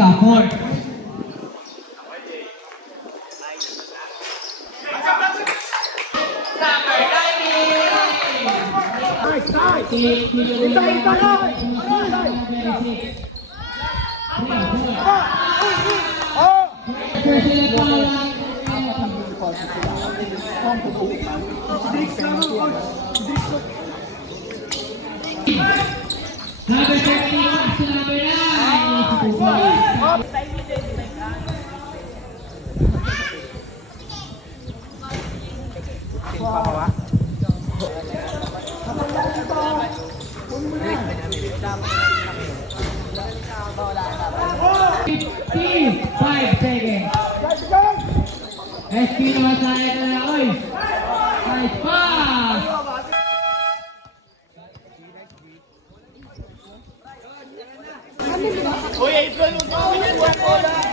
America, 4. Number 30, pass to number 9. Five seconds. SP naman sa akin na lang, oy. Nice pass! Uy, April, huwag mo